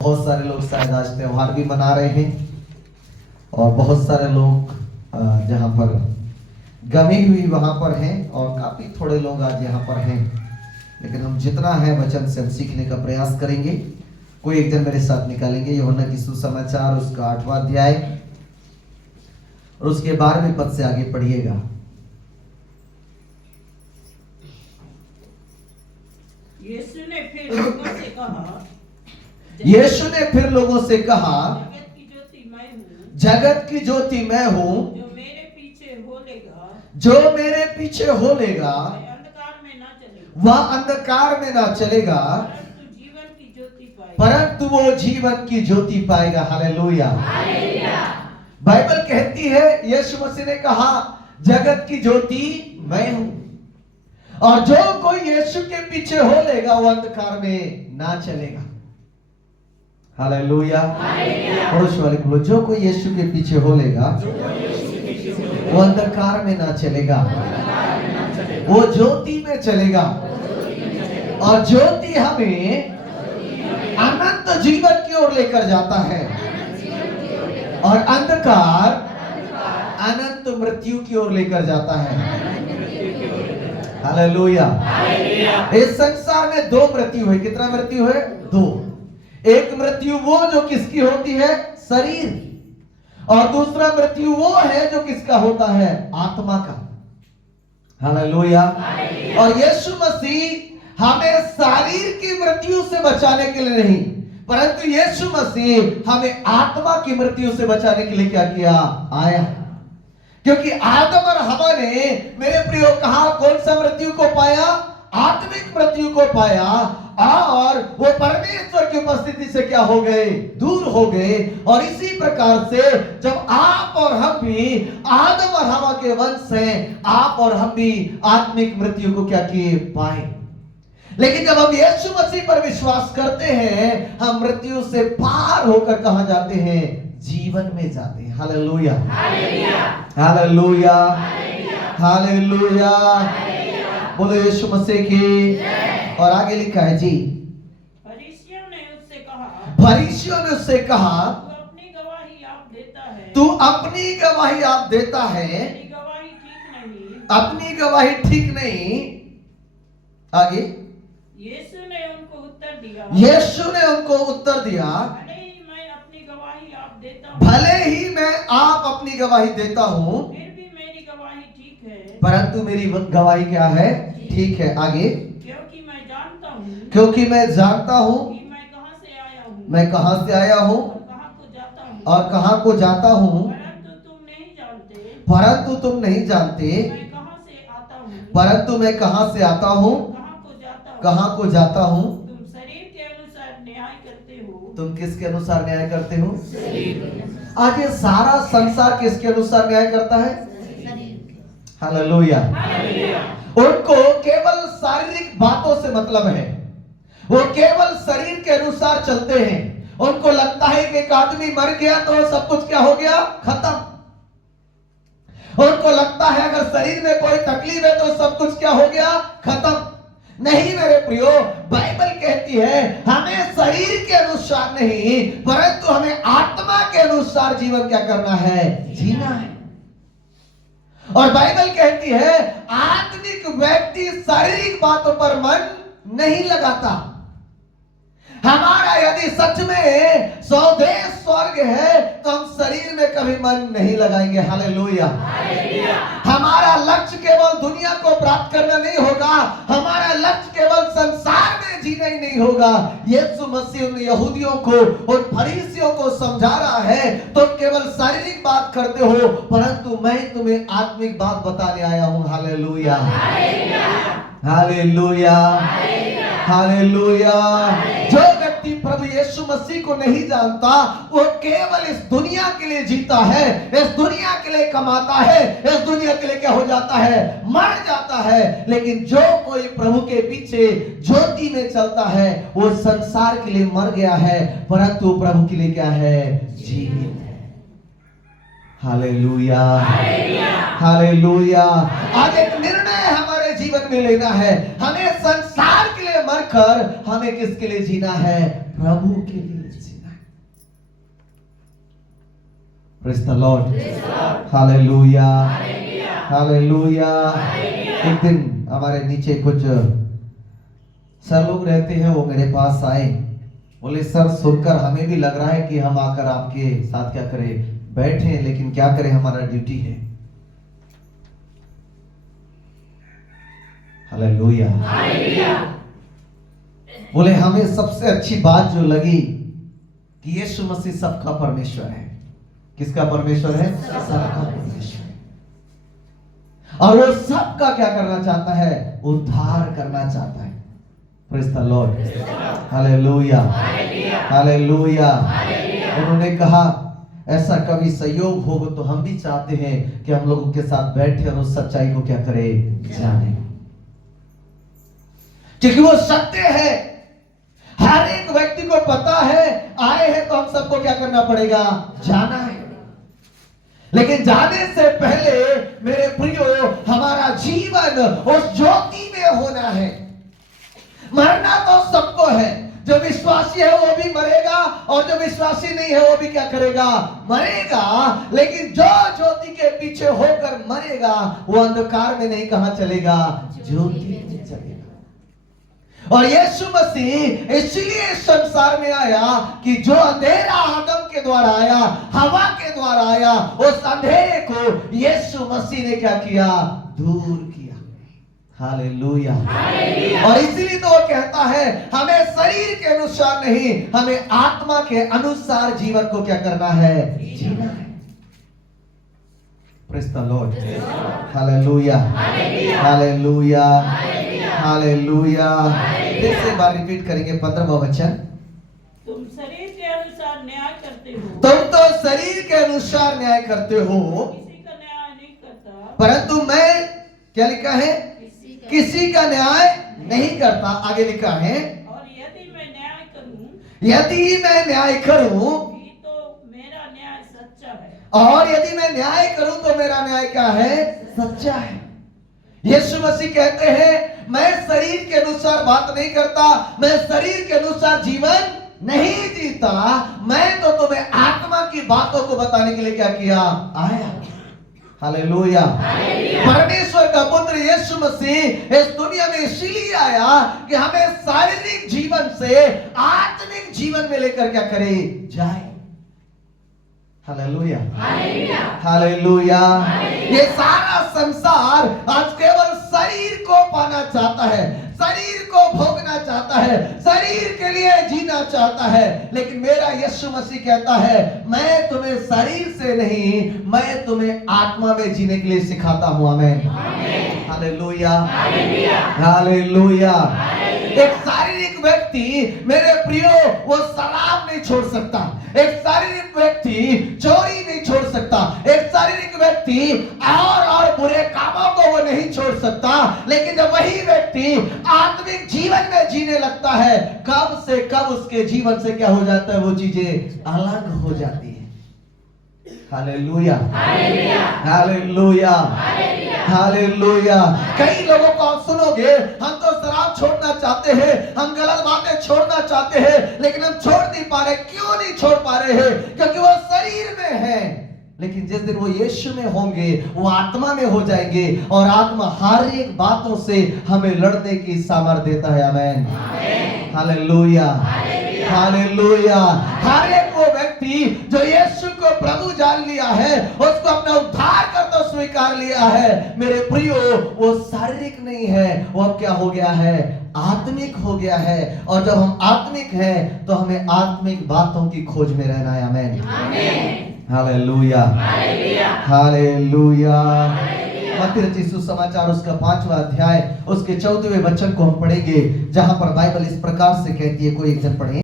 बहुत सारे लोग शायद आज त्योहार भी मना रहे हैं और बहुत सारे लोग जहाँ पर गमी हुई वहाँ पर हैं और काफी थोड़े लोग आज यहाँ पर हैं। लेकिन हम जितना है वचन से हम सीखने का प्रयास करेंगे। कोई एक जन मेरे साथ निकालेंगे यूहन्ना की सुसमाचार उसका 8वां अध्याय और उसके 12वें पद से आगे पढ़िएगा। यीशु ने फिर लोगों से कहा, यीशु ने फिर लोगों से कहा, जगत की ज्योति मैं हूँ, जगत की ज्योति मैं हूँ, जो मेरे पीछे हो लेगा, जो मेरे पीछे हो लेगा वह अंधकार में ना चलेगा, वह अंधकार में ना चलेगा परंतु जीवन की ज्योति पाएगा। परंतु वो जीवन की ज्योति पाएगा। हालेलुया। बाइबल कहती है यीशु मसीह ने कहा जगत की ज्योति मैं हूं और जो कोई यीशु के पीछे हो लेगा वो अंधकार में ना चलेगा। हालेलुया। पड़ोस वाले बोलो, जो कोई यीशु के पीछे हो लेगा वो अंधकार में ना चलेगा, वो ज्योति में चलेगा और ज्योति हमें अनंत जीवन की ओर लेकर जाता है और अंधकार अनंत मृत्यु की ओर लेकर जाता है। हालेलुया। इस संसार में दो मृत्यु है। कितना मृत्यु है? दो। एक मृत्यु वो जो किसकी होती है? शरीर की। और दूसरा मृत्यु वो है जो किसका होता है? आत्मा का। हालेलुया। और यीशु मसीह हमें शरीर की मृत्यु से बचाने के लिए नहीं, परंतु यीशु मसीह हमें आत्मा की मृत्यु से बचाने के लिए क्या किया? आया। क्योंकि आदम और हवा ने, मेरे प्रियो, कहा कौन सा मृत्यु को पाया? आत्मिक मृत्यु को पाया और वो परमेश्वर की उपस्थिति से क्या हो गए? दूर हो गए। और इसी प्रकार से जब आप और हम भी आदम और हवा के वंश हैं, आप और हम भी आत्मिक मृत्यु को क्या किए? पाए। लेकिन जब हम यीशु मसीह पर विश्वास करते हैं, हम मृत्यु से पार होकर कहां जाते हैं? जीवन में जाते हैं। Hallelujah, hallelujah, hallelujah. बोलो यीशु मसीह की। और आगे लिखा है जी, फरीसियों ने उससे कहा, फरीसियों ने उससे कहा, तू अपनी गवाही आप देता है, तू अपनी गवाही आप देता है, अपनी गवाही ठीक नहीं। अपनी गवाही ठीक नहीं। आगे, यीशु ने उनको उत्तर दिया, यीशु ने उनको उत्तर दिया, भले ही मैं अपनी गवाही आप देता हूँ, भले ही मैं आप अपनी गवाही देता हूं, फिर भी मेरी गवाही ठीक है, परंतु मेरी गवाही क्या है? ठीक है। आगे, क्योंकि मैं जानता हूँ क्योंकि मैं जानता हूं कि मैं कहाँ से आया हूँ, मैं कहां से आया हूं और कहाँ को जाता हूँ, और कहां को जाता हूं, परंतु तुम नहीं जानते परंतु तुम नहीं जानते, मैं कहाँ से आता हूँ, परंतु मैं कहां से आता हूं, कहाँ को जाता हूँ। कहां को जाता हूं। तुम शरीर के अनुसार न्याय करते हो, तुम किसके अनुसार न्याय करते हो? आज ये सारा संसार किसके अनुसार न्याय करता है? हालेलुया। उनको केवल शारीरिक बातों से मतलब है, वो केवल शरीर के अनुसार चलते हैं। उनको लगता है कि एक आदमी मर गया तो सब कुछ क्या हो गया? खत्म। उनको लगता है अगर शरीर में कोई तकलीफ है तो सब कुछ क्या हो गया? खत्म। नहीं मेरे प्रियो, बाइबल कहती है हमें शरीर के अनुसार नहीं, परंतु हमें आत्मा के अनुसार जीवन क्या करना है? जीना है। और बाइबल कहती है आत्मिक व्यक्ति शारीरिक बातों पर मन नहीं लगाता। हमारा यदि सच में स्वदेश स्वर्ग है तो हम शरीर में कभी मन नहीं लगाएंगे। हालेलुया। हमारा लक्ष्य केवल दुनिया को प्राप्त करना नहीं होगा, हमारा लक्ष्य केवल संसार में जीना ही नहीं होगा। यीशु मसीह उन यहूदियों को और फरीसियों को समझा रहा है, तुम केवल शारीरिक बात करते हो, परंतु मैं तुम्हें आत्मिक बात बताने आया हूं। Hallelujah, hallelujah, hallelujah. जो व्यक्ति प्रभु यीशु मसीह को नहीं जानता, वो केवल इस दुनिया के लिए जीता है, इस दुनिया के लिए कमाता है, इस दुनिया के लिए क्या हो जाता है? मर जाता है। लेकिन जो कोई प्रभु के पीछे ज्योति में चलता है, वो संसार के लिए मर गया है, परंतु प्रभु के लिए क्या है? जीवित है। Hallelujah, hallelujah. आज एक निर्णय हमारे जीवन में लेना है। हमें संसार के लिए मर कर हमें किसके लिए जीना है? प्रभु के लिए जीना है। Praise the Lord, hallelujah, hallelujah. एक दिन हमारे नीचे कुछ सर लोग रहते हैं, वो मेरे पास आए, बोले सर सुनकर हमें भी लग रहा है कि हम आकर आपके साथ क्या करें, बैठे, लेकिन क्या करें, हमारा ड्यूटी है। हालेलुया। बोले हमें सबसे अच्छी बात जो लगी कि यीशु मसीह सबका परमेश्वर है। किसका परमेश्वर है? सबका परमेश्वर है। और वो सबका क्या करना चाहता है? उद्धार करना चाहता है। Praise the Lord, hallelujah, hallelujah. उन्होंने कहा ऐसा कभी संयोग होगा तो हम भी चाहते हैं कि हम लोगों के साथ बैठे और उस सच्चाई को क्या करें, जाने, क्योंकि वो सत्य है। हर एक व्यक्ति को पता है, आए हैं तो हम सबको क्या करना पड़ेगा, जाना है। लेकिन जाने से पहले मेरे प्रियो, हमारा जीवन उस ज्योति में होना है। मरना तो सबको है, जो विश्वासी है वो भी मरेगा और जो विश्वासी नहीं है वो भी क्या करेगा, मरेगा। लेकिन जो ज्योति के पीछे होकर मरेगा वो अंधकार में नहीं, कहां चलेगा, ज्योति में चलेगा। और यीशु मसीह इसलिए संसार में आया कि जो अंधेरा आदम के द्वारा आया, हवा के द्वारा आया, उस अंधेरे को यीशु मसीह ने क्या किया, दूर किया। हालेलुया। और इसीलिए तो वो कहता है हमें शरीर के अनुसार नहीं, हमें आत्मा के अनुसार जीवन को क्या करना है, जीना है। Praise the Lord, hallelujah, hallelujah, hallelujah. फिर से बार रिपीट करेंगे 15वां वचन। तुम शरीर के अनुसार न्याय करते हो, तुम तो शरीर के अनुसार न्याय करते हो, किसी का न्याय नहीं करता, परंतु मैं, क्या लिखा है, किसी का न्याय नहीं करता। आगे लिखा है, और यदि मैं न्याय करूं, यदि मैं न्याय करूं, भी तो मेरा न्याय सच्चा है, और यदि मैं न्याय करूं तो मेरा न्याय क्या है, सच्चा है। यीशु मसीह कहते हैं मैं शरीर के अनुसार बात नहीं करता, मैं शरीर के अनुसार जीवन नहीं जीता, मैं तो तुम्हें आत्मा की बातों को बताने के लिए क्या किया, आया। हालेलुया। परमेश्वर का पुत्र यीशु मसीह इस दुनिया में इसीलिए आया कि हमें शारीरिक जीवन से आत्मिक जीवन में लेकर क्या करे, जाए। Hallelujah, hallelujah. ये सारा संसार आज केवल शरीर को पाना चाहता है, शरीर को भोगना चाहता है, शरीर के लिए जीना चाहता है। लेकिन मेरा यीशु मसीह कहता है मैं तुम्हें शरीर से नहीं, मैं तुम्हें आत्मा में जीने के लिए सिखाता हूं। आमीन, हालेलुया, हालेलुया। एक शारीरिक व्यक्ति मेरे प्रियो वो शराब नहीं छोड़ सकता, एक शारीरिक व्यक्ति चोरी नहीं छोड़ सकता, एक शारीरिक व्यक्ति और बुरे कामों को वो नहीं छोड़ सकता। लेकिन जब वही व्यक्ति आत्मिक जीवन में जीने लगता है, कब से कब उसके जीवन से क्या हो जाता है, वो चीजें अलग हो जाती है। Hallelujah, hallelujah, hallelujah. कई लोगों को आप सुनोगे हम तो शराब छोड़ना चाहते हैं, हम गलत बातें छोड़ना चाहते हैं, लेकिन हम छोड़ नहीं पा रहे। क्यों नहीं छोड़ पा रहे हैं? क्योंकि वो शरीर में है। लेकिन जिस दिन वो यीशु में होंगे वो आत्मा में हो जाएंगे, और आत्मा हर एक बातों से हमें लड़ने की सामर्थ्य देता है। आमीन, हालेलुया, हालेलुया। हर एक वो व्यक्ति जो यीशु को प्रभु जान लिया है, उसको अपना उद्धार करता स्वीकार लिया है, मेरे प्रियो वो शारीरिक नहीं है, वो अब क्या हो गया है, आत्मिक हो गया है। और जब हम आत्मिक हैं तो हमें आत्मिक बातों की खोज में रहना है। आमीन, हालेलुया, हालेलुया। मत्ती रचित सुसमाचार उसका 5वां अध्याय उसके 14वें वचन को हम पढ़ेंगे, जहां पर बाइबल इस प्रकार से कहती है। कोई एक जन पढ़े।